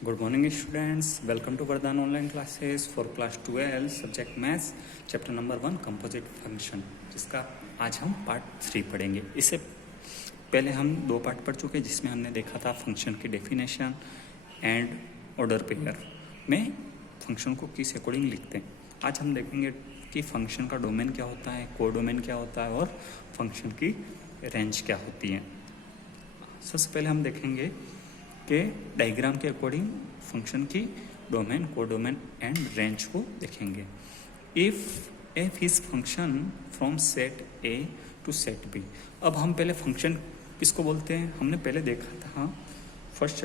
Good morning students, welcome to Vardhan online classes for class 12 subject maths chapter number 1 composite function जिसका आज हम part 3 पढ़ेंगे। इससे पहले हम 2 पार्ट पढ़ चुके जिसमें हमने देखा था फंक्शन की डेफिनेशन एंड ऑर्डर पेयर में फंक्शन को किस अकॉर्डिंग लिखते हैं। आज हम देखेंगे कि फंक्शन का डोमेन क्या होता है, कोडोमेन क्या होता है और फंक्शन की रेंज क्या होती है। सबसे पहले हम देखेंगे के डायग्राम के अकॉर्डिंग फंक्शन की डोमेन, कोडोमेन एंड रेंज को देखेंगे। If F is function from set A to set B. अब हम पहले फंक्शन किसको बोलते हैं, हमने पहले देखा था फर्स्ट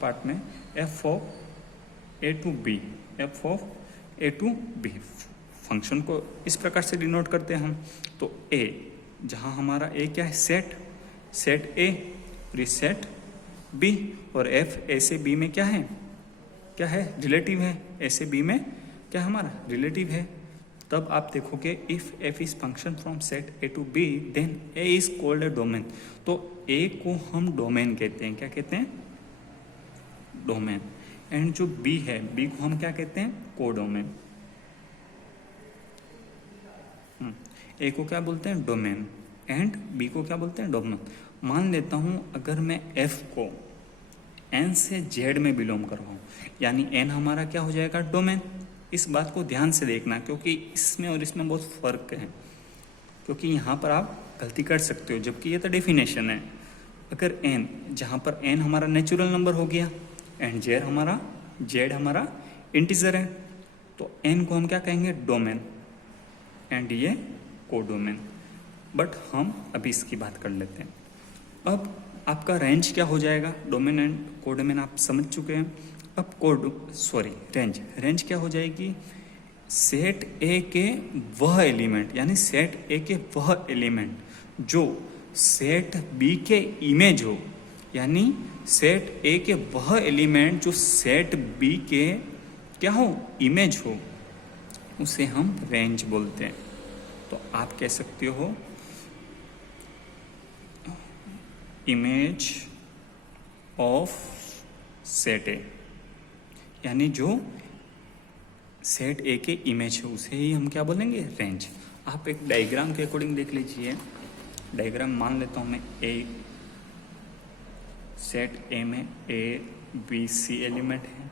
पार्ट में F of A to B, F of A to B function को इस प्रकार से डिनोट करते हैं हम। तो ए जहाँ हमारा ए क्या है, सेट ए और सेट बी, और एफ ए से बी में क्या है रिलेटिव है, ए से बी में क्या हमारा रिलेटिव है। तब आप देखोगे if F is function from set A to B then A is called a domain. तो ए को हम डोमेन कहते हैं, क्या कहते हैं, डोमेन। एंड जो बी है, बी को हम क्या कहते हैं, कोडोमेन। ए को क्या बोलते हैं, डोमेन, एंड बी को क्या बोलते हैं, डोमेन। मान लेता हूं अगर मैं एफ को एन से जेड में बिलोंग कर रहा हूं, यानी एन हमारा क्या हो जाएगा, डोमेन। इस बात को ध्यान से देखना क्योंकि इसमें और इसमें बहुत फर्क है, क्योंकि यहां पर आप गलती कर सकते हो जबकि ये तो डेफिनेशन है। अगर एन, जहां पर एन हमारा नेचुरल नंबर हो गया एंड जेड हमारा इंटीजर है, तो एन को हम क्या कहेंगे, डोमेन, एंड ये कोडोमेन। बट हम अभी इसकी बात कर लेते हैं। अब आपका रेंज क्या हो जाएगा, डोमेन एंड कोडोमेन आप समझ चुके हैं। अब रेंज क्या हो जाएगी, सेट ए के वह एलिमेंट, यानी सेट ए के वह एलिमेंट जो सेट बी के इमेज हो, यानी सेट ए के वह एलिमेंट जो सेट बी के क्या हो, इमेज हो, उसे हम रेंज बोलते हैं। तो आप कह सकते हो इमेज ऑफ सेट ए, यानी जो सेट ए के इमेज है उसे ही हम क्या बोलेंगे, रेंज। आप एक डायग्राम के अकॉर्डिंग देख लीजिए। डायग्राम मान लेता हूं मैं ए, सेट ए में ए बी सी एलिमेंट है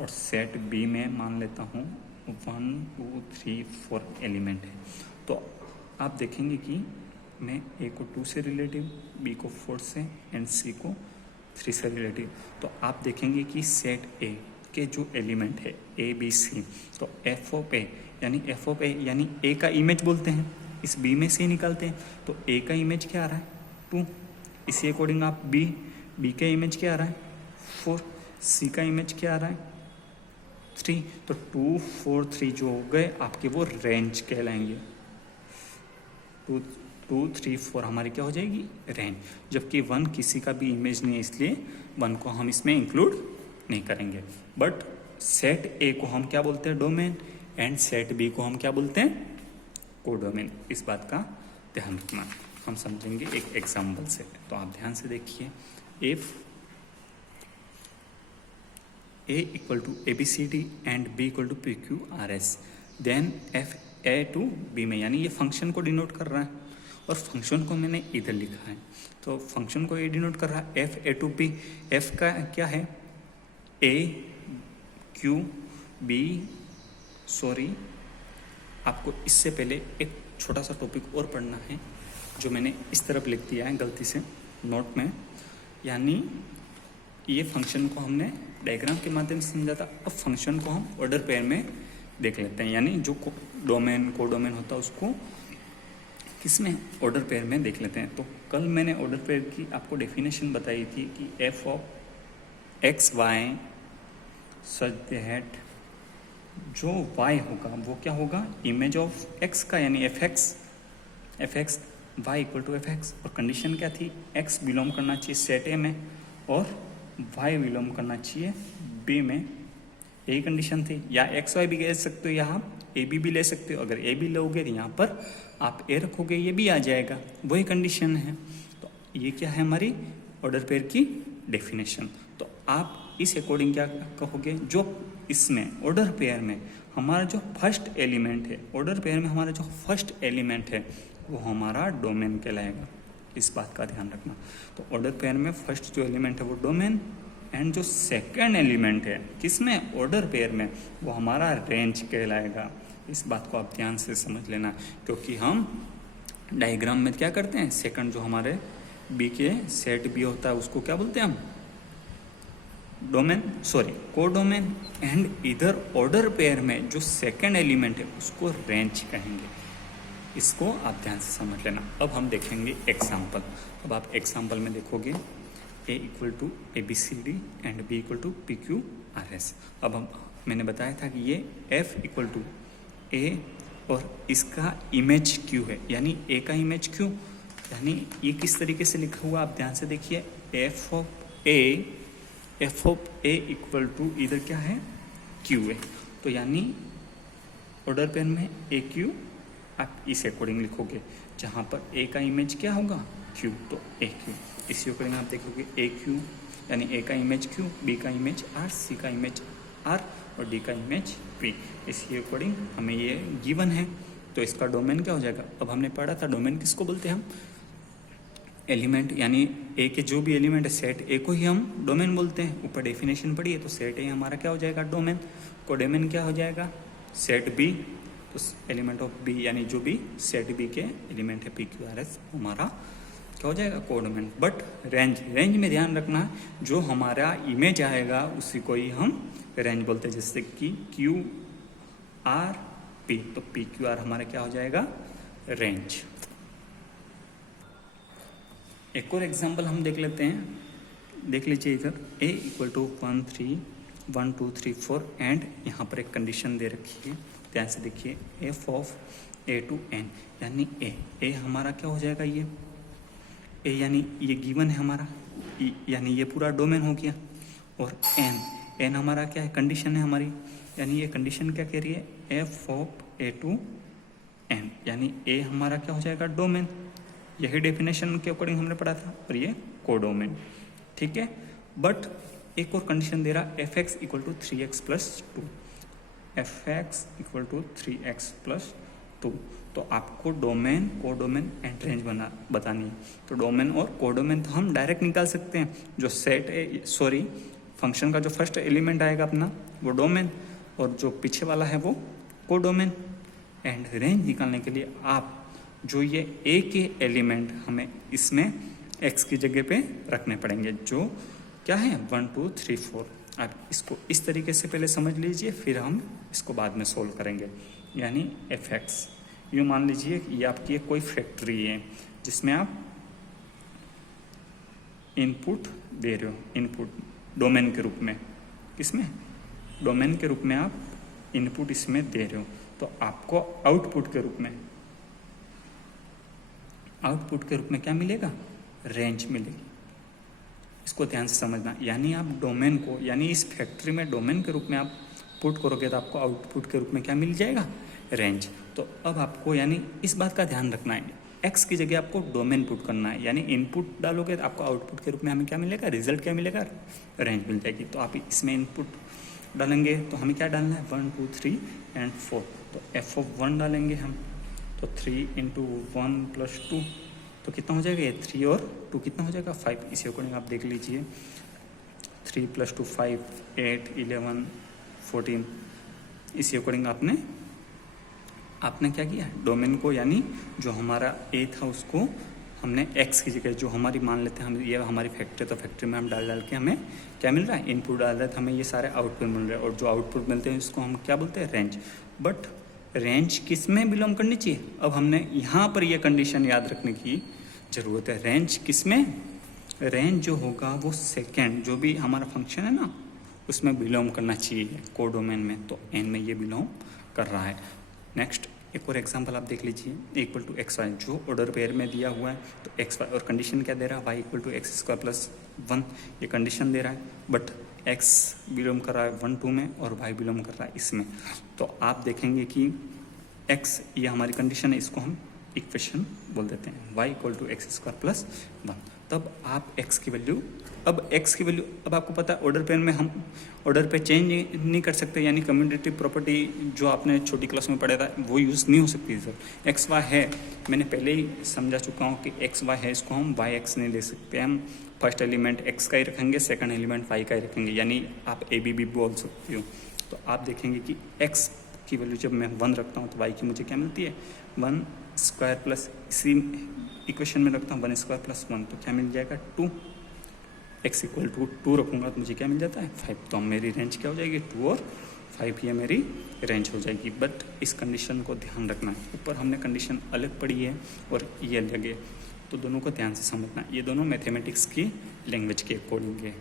और सेट बी में मान लेता हूं 1 2 3 4 एलिमेंट है। तो आप देखेंगे कि मैं ए को 2 से रिलेटिव, बी को 4 से एंड सी को 3 से रिलेटिव। तो आप देखेंगे कि सेट ए के जो एलिमेंट है ए बी सी, तो एफ ऑफ ए यानी ए का इमेज बोलते हैं, इस बी में से ही निकालते हैं। तो ए का इमेज क्या आ रहा है, 2, इसी अकॉर्डिंग आप बी का इमेज क्या आ रहा है, 4, सी का इमेज क्या आ रहा है, 3। तो 2 4 3 जो हो गए आपके वो रेंज कहलाएंगे। 2 3 4 हमारी क्या हो जाएगी, रेंज। जबकि 1 किसी का भी इमेज नहीं है, इसलिए 1 को हम इसमें इंक्लूड नहीं करेंगे। बट सेट ए को हम क्या बोलते हैं, डोमेन, एंड सेट बी को हम क्या बोलते हैं, कोडोमेन। इस बात का ध्यान रखना, हम समझेंगे एक एग्जाम्पल से। तो आप ध्यान से देखिए, if A equal to A B C D and B equal to P Q R S, then F A to B में, यानी ये फंक्शन को डिनोट कर रहा है और फंक्शन को मैंने इधर लिखा है। तो फंक्शन को ये डिनोट कर रहा है F A to B. F का क्या है, ए क्यू बी, आपको इससे पहले एक छोटा सा टॉपिक और पढ़ना है जो मैंने इस तरफ लिख दिया है गलती से नोट में। यानी ये फंक्शन को हमने डायग्राम के माध्यम से समझा था, अब फंक्शन को हम ऑर्डर पेयर में देख लेते हैं। यानी जो डोमेन कोडोमेन होता है उसको किसमें, ऑर्डर पेयर में देख लेते हैं। तो कल मैंने ऑर्डर पेयर की आपको डेफिनेशन बताई थी कि F of X Y such that जो वाई होगा वो क्या होगा, इमेज ऑफ एक्स का, यानी F X Y equal to F X. और कंडीशन क्या थी, एक्स बिलोंग करना चाहिए सेट ए में और वाई बिलोंग करना चाहिए बी में, यही कंडीशन थी। या एक्स वाई भी कह सकते हो, यहाँ ए बी भी ले सकते हो। अगर ए बी लोगे तो यहाँ पर आप ए रखोगे, ये भी आ जाएगा, वही कंडीशन है। तो ये क्या है हमारी ऑर्डर पेयर की डेफिनेशन। तो आप इस अकॉर्डिंग क्या कहोगे, जो इसमें ऑर्डर पेयर में हमारा जो फर्स्ट एलिमेंट है, ऑर्डर पेयर में हमारा जो फर्स्ट एलिमेंट है वो हमारा डोमेन कहलाएगा। इस बात का ध्यान रखना। तो ऑर्डर पेयर में फर्स्ट जो एलिमेंट है वो डोमेन, एंड जो सेकंड एलिमेंट है किसमें, ऑर्डर पेयर में, वो हमारा रेंज कहलाएगा। इस बात को आप ध्यान से समझ लेना, क्योंकि हम डायग्राम में क्या करते हैं, सेकंड जो हमारे बी के सेट बी होता है उसको क्या बोलते हैं हम, डोमेन, सॉरी कोडोमेन, एंड इधर ऑर्डर पेयर में जो सेकंड एलिमेंट है उसको रेंज कहेंगे। इसको आप ध्यान से समझ लेना। अब हम देखेंगे एग्जाम्पल। अब आप एग्जाम्पल में देखोगे A equal to A B C D and B equal to P Q R S. अब मैंने बताया था कि ये एफ इक्वल टू ए और इसका इमेज क्यू है, यानी ए का इमेज क्यू, यानी ये किस तरीके से लिखा हुआ आप ध्यान से देखिए, F of A equal to इधर क्या है, क्यू है। तो यानी ऑर्डर पेयर में ए क्यू आप इस अकॉर्डिंग लिखोगे, जहाँ पर ए का इमेज क्या होगा, क्यू, तो ए क्यू। इसी अकॉर्डिंग आप देखोगे ए क्यू यानी ए का इमेज क्यू, बी का इमेज आर, सी का इमेज आर और डी का इमेज पी। इसी अकॉर्डिंग हमें ये गिवन है, तो इसका डोमेन क्या हो जाएगा। अब हमने पढ़ा था डोमेन किसको बोलते हैं हम, एलिमेंट, यानी ए के जो भी एलिमेंट है सेट ए को ही हम डोमेन बोलते हैं। ऊपर डेफिनेशन पढ़ी है, तो सेट ए हमारा क्या हो जाएगा, डोमेन। कोडोमेन क्या हो जाएगा, सेट बी, तो एलिमेंट ऑफ बी यानी जो भी सेट बी के एलिमेंट है पी क्यू आर एस, हमारा क्या हो जाएगा, कोडोमेन। बट रेंज में ध्यान रखना, जो हमारा इमेज आएगा उसी को ही हम रेंज बोलते हैं। जैसे कि क्यू आर पी, तो पी क्यू आर हमारा क्या हो जाएगा, रेंज। एक और एग्जांपल हम देख लेते हैं, देख लीजिए इधर a इक्वल टू 1 2 3 4 एंड यहाँ पर एक कंडीशन दे रखी है, ध्यान से देखिए, f of a to n, यानी a हमारा क्या हो जाएगा, ये a यानी ये गिवन है हमारा, यानी ये पूरा डोमेन हो गया, और n हमारा क्या है, कंडीशन है हमारी, यानी ये कंडीशन क्या कह रही है, f of a to n, यानी a हमारा क्या हो जाएगा, डोमेन। यही डेफिनेशन के अकॉर्डिंग हमने पढ़ा था, और ये कोडोमेन, ठीक है। बट एक और कंडीशन दे रहा, F X equal to 3x plus 2, F X equal to 3x plus 2। तो आपको डोमेन, कोडोमेन एंड रेंज बतानी है। तो डोमेन और कोडोमेन तो हम डायरेक्ट निकाल सकते हैं, जो सेट है, सॉरी फंक्शन का जो फर्स्ट एलिमेंट आएगा अपना वो डोमेन, और जो पीछे वाला है वो कोडोमेन। एंड रेंज निकालने के लिए आप जो ये ए के एलिमेंट हमें इसमें एक्स की जगह पे रखने पड़ेंगे, जो क्या है 1 2 3 4। आप इसको इस तरीके से पहले समझ लीजिए, फिर हम इसको बाद में सोल्व करेंगे। यानी एफ एक्स, यूँ मान लीजिए कि ये आपकी कोई फैक्ट्री है जिसमें आप इनपुट दे रहे हो, इनपुट डोमेन के रूप में, किसमें, डोमेन के रूप में आप इनपुट इसमें दे रहे हो, तो आपको आउटपुट के रूप में क्या मिलेगा, रेंज मिलेगी। इसको ध्यान से समझना, यानी आप डोमेन को, यानी इस फैक्ट्री में डोमेन के रूप में आप पुट करोगे तो आपको आउटपुट के रूप में क्या मिल जाएगा, रेंज। तो अब आपको यानी इस बात का ध्यान रखना है, एक्स की जगह आपको डोमेन पुट करना है, यानी इनपुट डालोगे तो आपको आउटपुट के रूप में हमें क्या मिलेगा, रिजल्ट क्या मिलेगा, रेंज मिल जाएगी। तो आप इसमें इनपुट डालेंगे तो हमें क्या डालना है, 1 2 3 एंड 4, तो एफ ऑफ 1 डालेंगे हम, तो 3 इंटू 1 प्लस 2, तो कितना हो जाएगा, ये 3 और 2 कितना हो जाएगा, 5। इसी अकॉर्डिंग आप देख लीजिए, 3 + 2 5 8 11 14। इसी अकॉर्डिंग आपने क्या किया, डोमेन को, यानी जो हमारा ए था उसको हमने एक्स की जगह, जो हमारी मान लेते हैं हम, ये हमारी फैक्ट्री, तो फैक्ट्री में हम डाल के हमें क्या मिल रहा है, इनपुट डाल रहे थे, हमें ये सारे आउटपुट मिल रहे हैं, और जो आउटपुट मिलते हैं इसको हम क्या बोलते हैं, रेंज। बट रेंज किस में बिलोंग करनी चाहिए, अब हमने यहाँ पर ये कंडीशन याद रखने की ज़रूरत है। रेंज किस में, रेंज जो होगा वो सेकेंड जो भी हमारा फंक्शन है ना उसमें बिलोंग करना चाहिए, कोडोमेन में, तो एन में ये बिलोंग कर रहा है। नेक्स्ट एक और एग्जांपल आप देख लीजिए, इक्वल टू एक्स वाई, जो ऑर्डर पेयर में दिया हुआ है, तो एक्स वाई, और कंडीशन क्या दे रहा है, Y equal to X square plus 1, ये कंडीशन दे रहा है। बट एक्स बिलोंग कर रहा है 1 2 में और वाई बिलोंग कर रहा है इसमें, तो आप देखेंगे कि एक्स ये हमारी कंडीशन है, इसको हम इक्वेशन बोल देते हैं, Y equal to X square plus 1। तब आप x की वैल्यू, अब x की वैल्यू, अब आपको पता है ऑर्डर पेन में हम ऑर्डर पे चेंज नहीं कर सकते, यानी कम्यूटेटिव प्रॉपर्टी जो आपने छोटी क्लास में पढ़ा था वो यूज़ नहीं हो सकती सर। एक्स वाई है, मैंने पहले ही समझा चुका हूँ कि एक्स वाई है, इसको हम वाई एक्स नहीं ले सकते, हम फर्स्ट एलिमेंट एक्स का ही रखेंगे, सेकंड एलिमेंट वाई का ही रखेंगे, यानी आप ए बी भी बोल सकते हो। तो आप देखेंगे कि एक्स की वैल्यू जब मैं 1 रखता हूँ तो वाई की मुझे क्या मिलती है 1 स्क्वायर प्लस, इसी इक्वेशन में रखता हूँ 1 स्क्वायर प्लस 1, तो क्या मिल जाएगा 2। एक्स इक्वल टू 2 रखूँगा तो मुझे क्या मिल जाता है 5। तो मेरी रेंज क्या हो जाएगी 2 और 5, ये मेरी रेंज हो जाएगी। बट इस कंडीशन को ध्यान रखना है, ऊपर हमने कंडीशन अलग पढ़ी है और ये अलग है, तो दोनों को ध्यान से समझना। ये दोनों मैथमेटिक्स की लैंग्वेज के अकॉर्डिंग है।